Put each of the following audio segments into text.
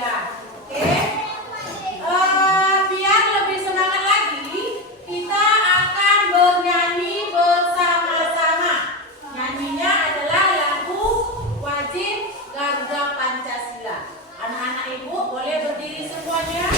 Alhamdulillah. Oke. Biar lebih semangat lagi, kita akan bernyanyi bersama-sama. Nyanyinya adalah lagu wajib Garuda Pancasila. Anak-anak ibu boleh berdiri semuanya.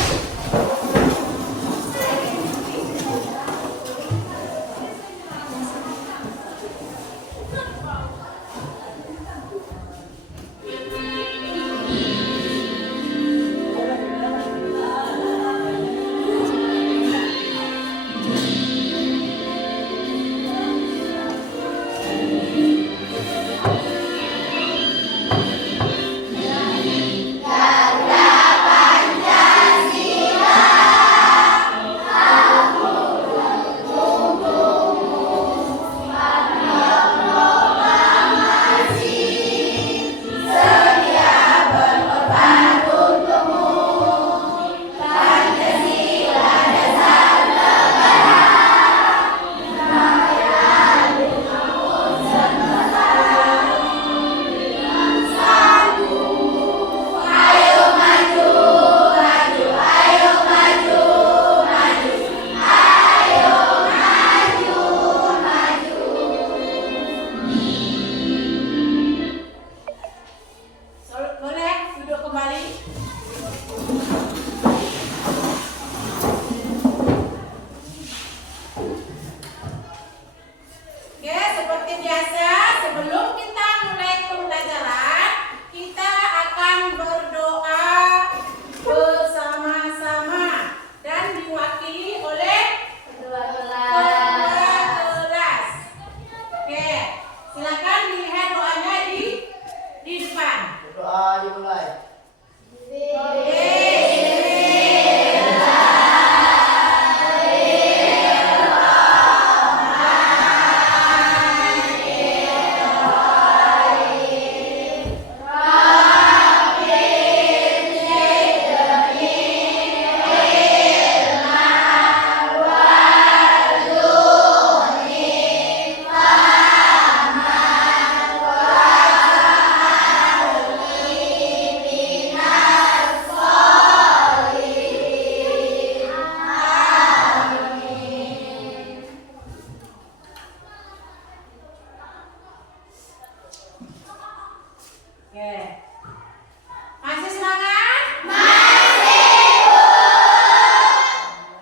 Masih semangat? Masih, Bu.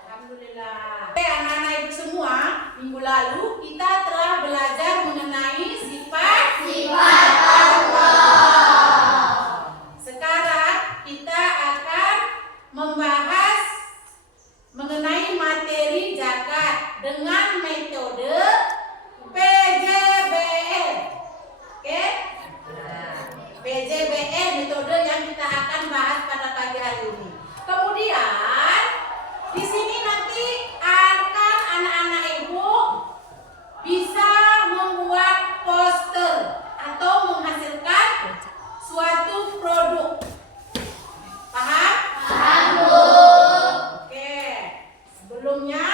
Alhamdulillah. Oke, anak-anak ibu semua, minggu lalu kita telah belajar mengenai sifat Allah. Sekarang kita akan membahas mengenai materi zakat dengan metode PJBL. Oke? PJBL metode yang kita akan bahas pada pagi hari ini. Kemudian di sini nanti akan anak-anak ibu bisa membuat poster atau menghasilkan suatu produk. Paham? Paham, Bu. Oke. Sebelumnya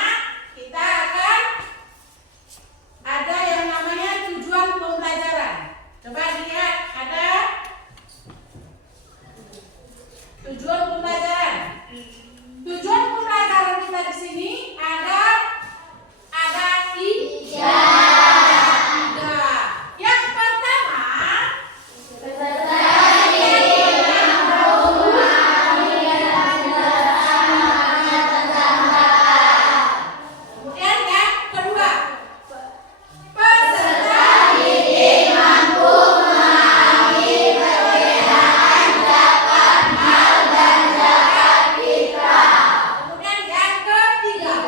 kita akan ada yang namanya tujuan pembelajaran. Coba lihat, ada tujuan pembelajaran. Tujuan pembelajaran kita di sini ada tiga. Yang pertama, kemudian yang kedua, peserta didik mampu memahami perbedaan zakat mal dan zakat fitrah. Kemudian yang ketiga,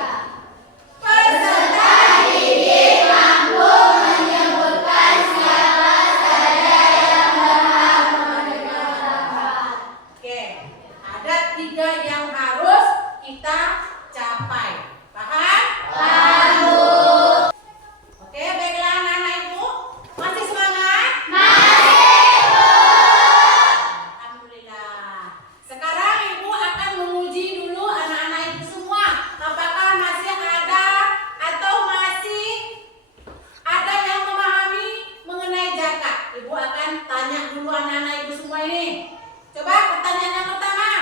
peserta didik mampu menyebutkan siapa saja yang berhak menerima zakat. Oke, ada tiga yang harus kita capai. Paham? Paham, Bu. Oke, baiklah anak-anak ibu, masih semangat? Masih, Bu. Alhamdulillah. Sekarang ibu akan menguji dulu anak-anak ibu semua, apakah masih ada atau masih ada yang memahami mengenai zakat. Ibu akan tanya dulu anak-anak ibu semua ini. Coba pertanyaan yang pertama.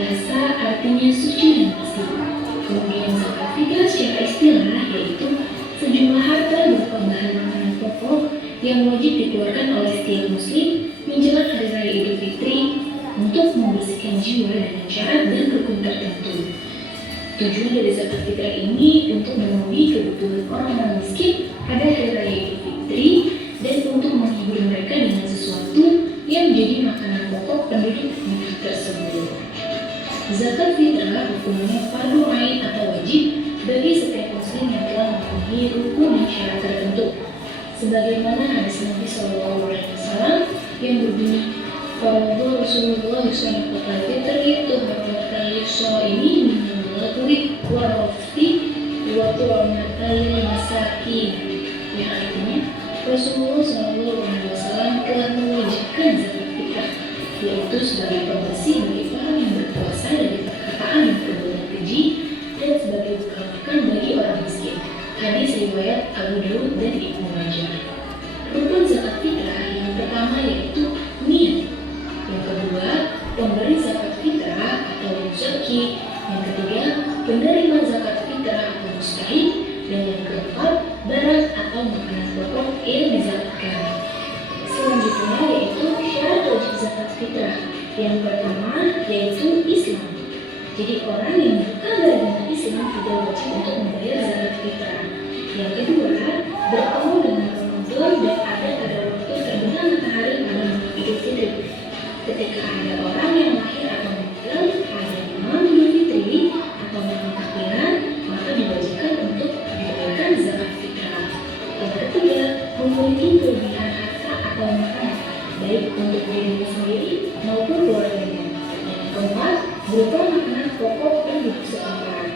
bahasa artinya suci dan bersih. Kemudian zakat fitrah secara istilah yaitu sejumlah harta berupa bahan makanan pokok yang wajib dikeluarkan oleh setiap muslim menjelang hari raya Idul Fitri untuk membersihkan jiwa dengan syarat dan rukun tertentu. Tujuan dari zakat fitrah ini untuk memenuhi kebutuhan orang-orang miskin pada hari raya Idul Fitri dan untuk menghibur mereka dengan sesuatu yang menjadi makanan pokok penduduk negeri tersebut. Zakat fitrah hukumnya fardu ain atau wajib bagi setiap muslim yang telah memenuhi rukun dan syarat tertentu. Sebagaimana hadis Nabi SAW yang berbunyi, "Faradu Rasulullah sallallahu fitri tuharratal ini minal lagwi wa rafti wa tu'amatal masakin." Yang artinya Rasulullah SAW telah mewajibkan zakat fitrah, yaitu sebagai pembersih bagi orang yang berpuasa dari perkataan dan perbuatan keji dan sebagai bekal makan bagi orang miskin. Hadis riwayat Abu Daud dan Ibnu Majah. Rukun zakat fitrah yang pertama yaitu niat. Yang kedua, pemberi zakat fitrah atau muzaki. Yang ketiga, penerima zakat fitrah atau mustahik. Dan yang keempat, barang atau makanan pokok yang dizakatkan. Selanjutnya yaitu syarat wajib zakat fitrah. Yang pertama yaitu Islam. Jadi orang yang bukan beragama Islam tidak wajib untuk membayar zakat fitrah. Yang kedua, bertemu dengan Ramadan dan ada pada waktu terbenam matahari pada malam Idul Fitri. Ketika ada orang yang lahir atau meninggal pada malam Idul Fitri atau malam takbiran, maka diwajibkan untuk membayarkan zakat fitrah. Yang ketiga, memiliki kelebihan harta atau makanan, baik untuk dirinya sendiri maupun keluarganya. Yang keempat, berupa makanan pokok penduduk setempat.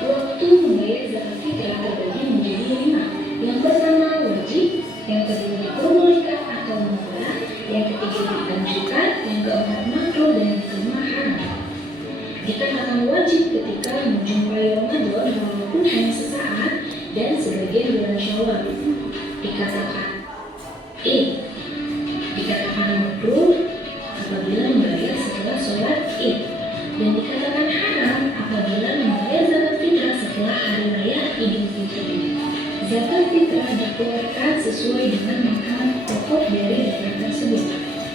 Waktu membayar zakat fitrah terbagi menjadi 5. Yang pertama wajib, yang kedua diperbolehkan atau mubah, yang ketiga dianjurkan, yang keempat makruh, dan yang kelima haram. Dikatakan wajib ketika menjumpai Ramadan walaupun hanya sesaat dan sebagian bulan Syawal. Dikatakan makruh apabila membayar setelah sholat Id, dan dikatakan haram apabila membayar zakat fitrah setelah hari raya Idul Fitri. Zakat fitrah dikeluarkan sesuai dengan makanan pokok dari daerah tersebut.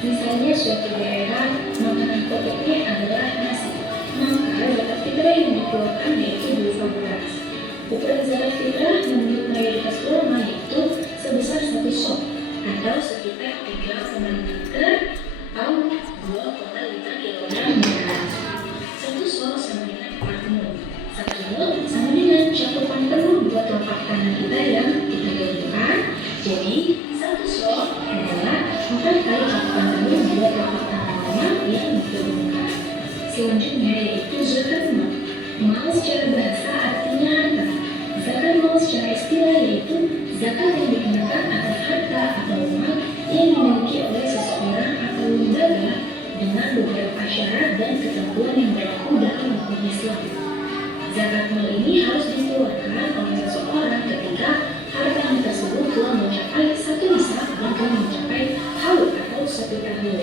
Misalnya suatu daerah makanan pokoknya adalah nasi, maka zakat fitrah yang dikeluarkan yaitu berupa beras. Ukuran zakat fitrah menurut mayoritas ulama yaitu sebesar 1 sok atau sekitar 3,5 liter atau 2,5 kilogram beras. 1 sok sama dengan 4 mol. 1 mol sama dengan cakupan penuh 2 telapak tangan kita yang kita gabungkan. Jadi 1 sok adalah 4 kali cakupan penuh 2 telapak tangan lama yang digabungkan. Selanjutnya yaitu zakat mal. Mal secara bahasa artinya harta. Zakat mal secara istilah yaitu zakat yang dikenakan atas harta atau mal yang dimiliki oleh seseorang atau lembaga dengan beberapa syarat dan ketentuan yang berlaku dalam hukum Islam. Zakat mal ini harus dikeluarkan oleh seseorang ketika hartanya tersebut telah mencapai 1 nisab dan telah mencapai haul atau 1 tahun.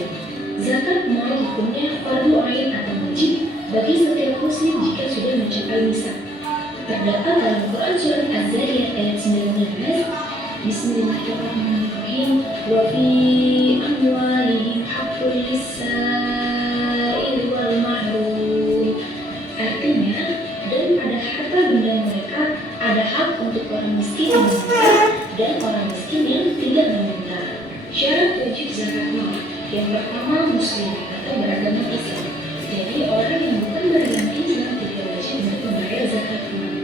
Zakat mal hukumnya fardu ain atau wajib bagi setiap muslim jika sudah mencapai nisab. Terdapat dalam Quran surat Az-Zariyat ayat 19, Bismillahirrahmanirrahim, wa fi amwalihim haqqul lis-sa'il wal mahrum. Artinya, dan pada harta benda mereka ada hak untuk orang miskin yang meminta dan orang miskin yang tidak meminta. Syarat wajib zakat mal. Yang pertama muslim atau beragama Islam. Jadi orang yang bukan beragama Islam tidak wajib untuk membayar zakat mal.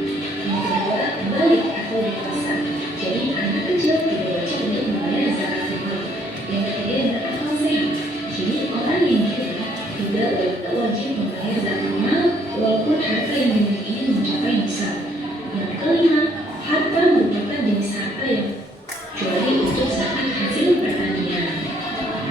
Yang kedua, balik atau dewasa. Jadi anak kecil tidak wajib untuk membayar zakat mal. Yang ketiga, berakal sehat. Jadi orang yang tidak wajib membayar zakat mal walaupun harta yang dimilikinya mencapai nisab. Yang kelima, harta merupakan jenis harta yang kecuali untuk zakat hasil pertanian.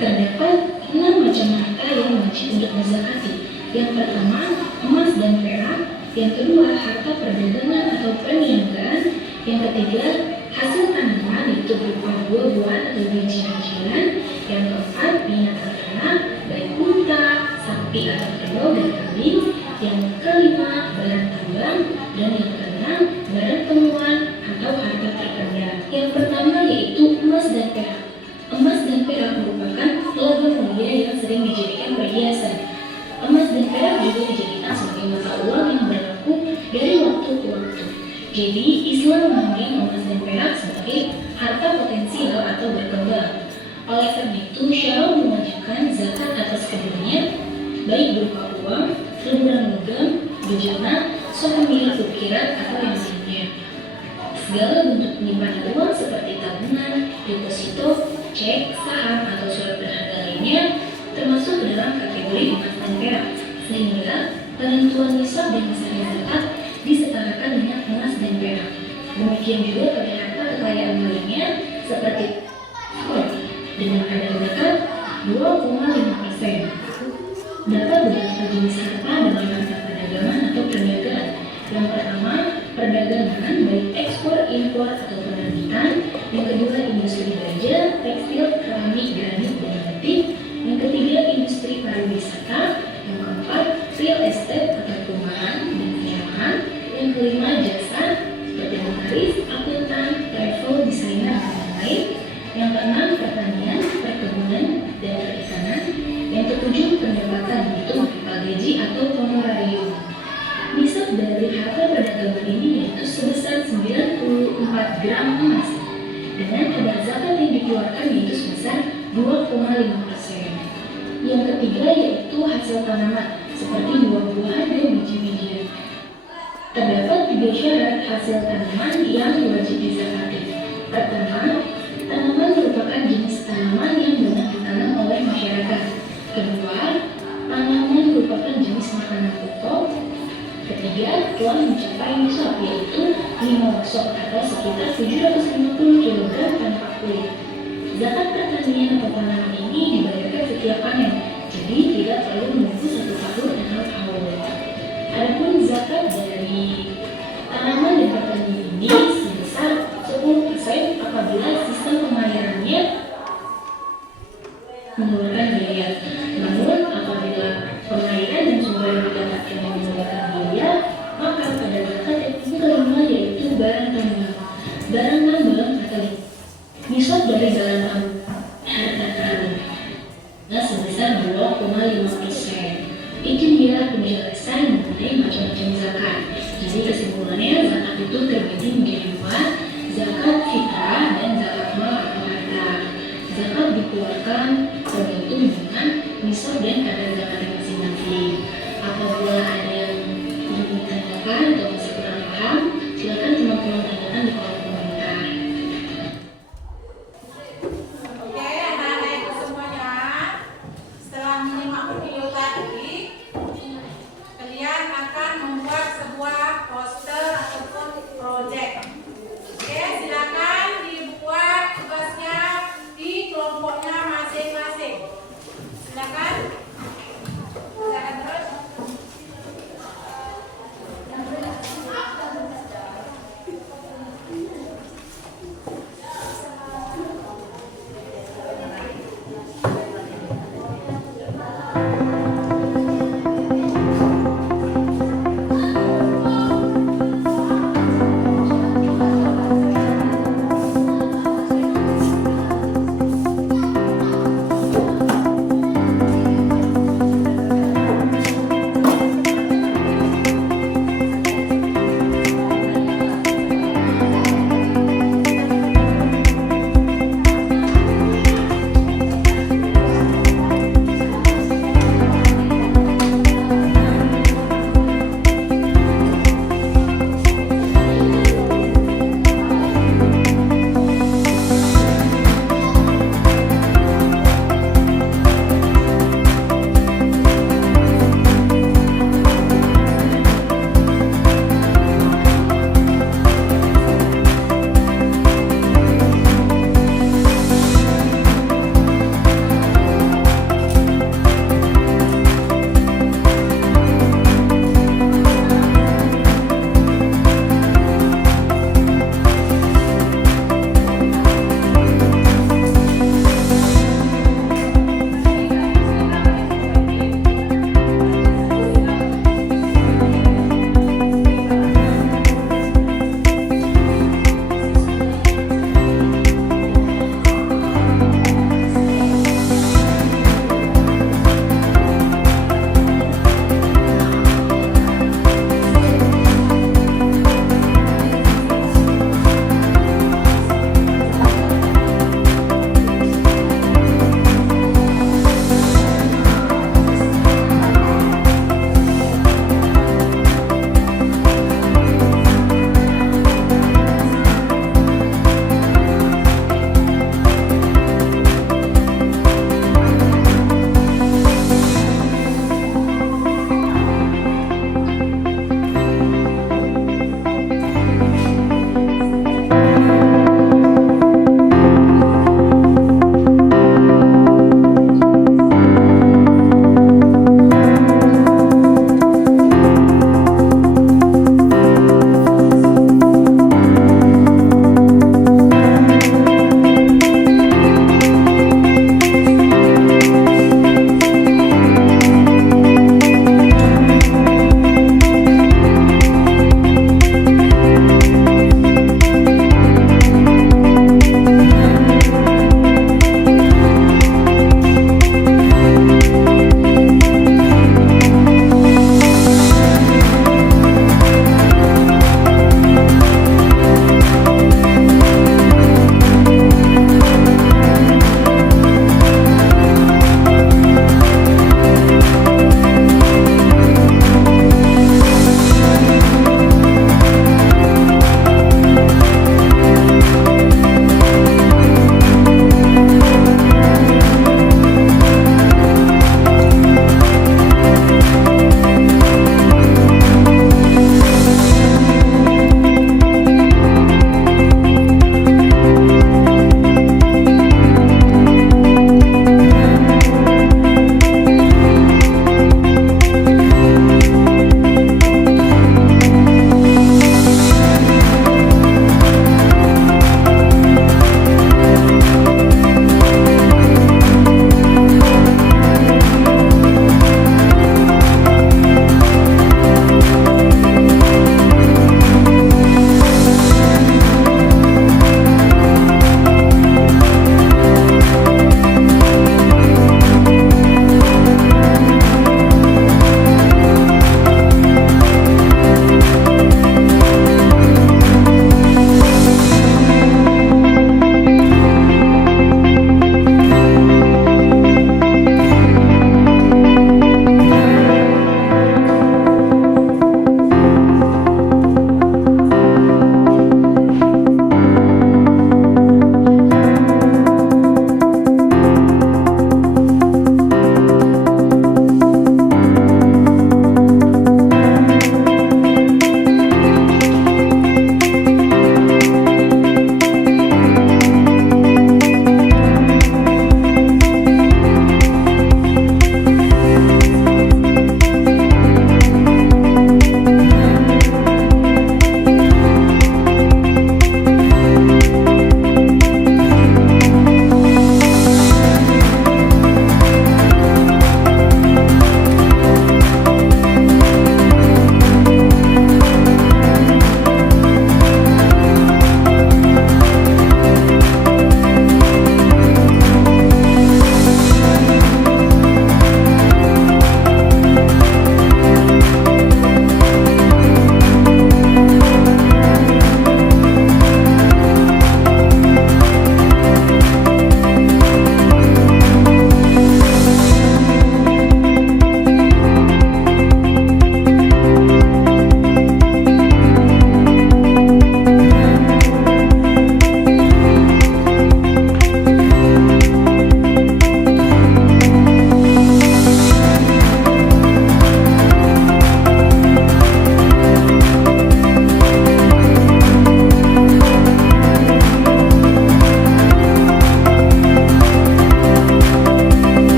Terdapat 6 macam harta yang wajib untuk dizakati. Yang pertama, emas dan perak. Yang kedua, harta perdagangan atau perniagaan. Yang ketiga, hasil tanaman yaitu berupa buah-buahan atau biji-bijian. Yang keempat, binatang ternak baik unta, sapi, properti atau verbal dan kambing, yang kelima barang tambang, dan yang keenam barang temuan atau harta terpendam. Yang pertama yaitu emas dan perak. Emas dan perak merupakan logam mulia yang sering dijadikan perhiasan. Emas dan perak juga dijadikan sebagai mata uang yang berlaku dari waktu ke waktu. Jadi Islam memandang emas dan perak sebagai harta potensial atau berkembang. Oleh karena itu, syara mewajibkan zakat atas keduanya, baik berupa uang, lemburan logam, bejana, souvenir ukiran atau yang lainnya. Segala bentuk penyimpanan uang seperti tabungan, deposito, cek, saham atau surat berharga lainnya termasuk dalam kategori emas dan perak, sehingga penentuan nisab dan misalnya zakat disetarakan dengan emas dan perak. Demikian juga pada harta kekayaan lainnya seperti dengan ada zakat 2,5%. Dapat beberapa jenis harta dalam harta perdagangan atau perdagangan. Yang pertama, perdagangan baik ekspor, impor atau penerbitan. Yang kedua, industri baja, tekstil, keramik, granit, dan batik. Yang ketiga, industri pariwisata. Yang keempat, real estate atau perumahan dan penyewahan. Yang kelima, jasa seperti notaris, akuntan, travel, desainer, dan lain-lain. Yang keenam, pertanian, perkebunan, dan perikanan. Yang ketujuh, pendapatan yaitu berupa gaji atau honorarium. Nisab dari harta perdagangan ini yaitu sebesar 94 gram emas dengan kadar zakat yang dikeluarkan yaitu sebesar 2,5%. Yang ketiga yaitu hasil tanaman seperti buah-buahan dan biji-bijian. Terdapat 3 syarat hasil tanaman yang wajib dizakati. Pertama, tanaman merupakan jenis tanaman yang banyak ditanam oleh masyarakat. Kedua, tanaman merupakan jenis makanan pokok. Ketiga, telah mencapai nisab yaitu 5 wasok atau sekitar 750 kg tanpa kulit. Zakat pertanian atau tanaman ini dibayarkan setiap panen, jadi tidak perlu menunggu 1 tahun atau tahun. Adapun zakat dari tanaman dan pertanian ini sebesar 10% apabila sistem pembayarannya mengeluarkan biaya. Namun apabila pengairan dan sumber yang didapatkan yang mengeluarkan biaya, maka pada zakat yang kelima yaitu barang tambang. Barang tambang atau nisab dari barang harta karun sebesar 2,5%. Itu dia penjelasan mengenai macam-macam zakat. Jadi kesimpulannya zakat itu terbagi menjadi 2, zakat fitrah dan zakat mal atau harta. Zakat dikeluarkan tergantung dengan nisab dan kadar zakat masing-masing. Apabila ada yang ingin ditanyakan atau masih kurang paham, silakan teman-teman tanyakan di kolom komentar. Oke, anak-anak itu semuanya, setelah menyimak video tadi, kalian akan membuat sebuah poster ataupun project. Oke, silakan dibuat tugasnya di kelompoknya masing-masing. Silakan. Silakan terus.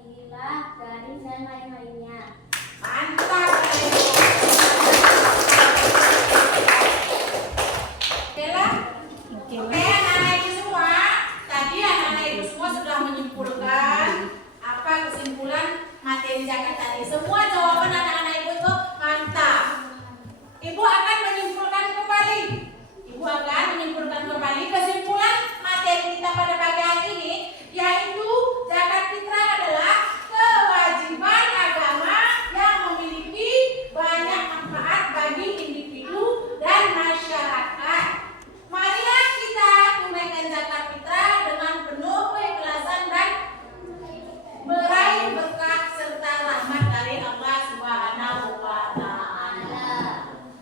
fisabilillah, garis dan lain-lainnya. Mantap. Oke, anak-anak ibu semua. Tadi anak-anak ibu semua sudah menyimpulkan apa kesimpulan materi zakat tadi. Semua jawaban anak-anak ibu itu mantap. Ibu akan menyimpulkan kembali. Ibu akan menyimpulkan kembali kesimpulan materi kita pada pagi hari ini, yaitu zakat fitrah adalah kewajiban agama yang memiliki banyak manfaat bagi individu dan masyarakat. Marilah kita tunaikan zakat fitrah dengan penuh keikhlasan dan meraih berkah serta rahmat dari Allah Subhanahu wa Ta'ala.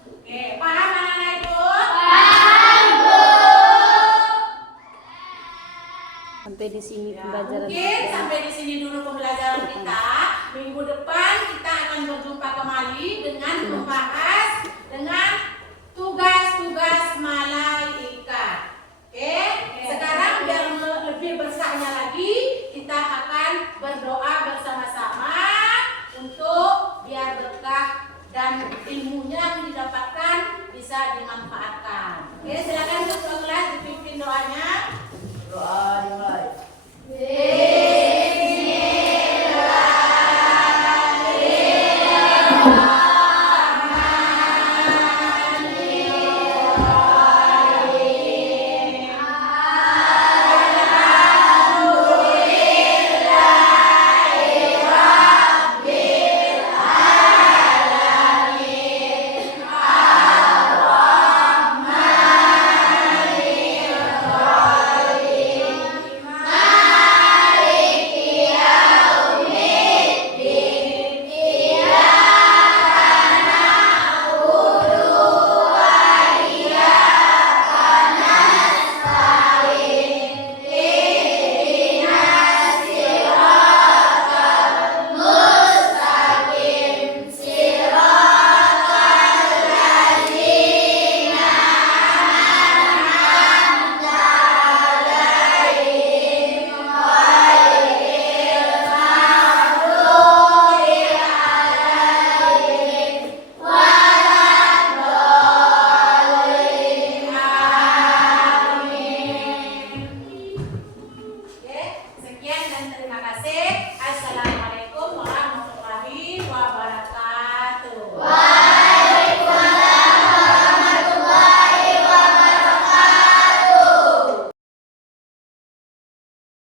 Oke, paham anak-anak ibu? Sampai di sini pembelajaran Mungkin sampai di sini dulu pembelajaran kita. Minggu depan kita akan berjumpa kembali dengan membahas dengan tugas-tugas malaikat. Oke, sekarang biar lebih bersahnya lagi, kita akan berdoa bersama-sama untuk biar berkah dan ilmunya yang didapatkan bisa dimanfaatkan. Oke, silakan ketua kelas dipimpin doanya. Doa dimulai. Oke, sekian dan terima kasih. Assalamualaikum.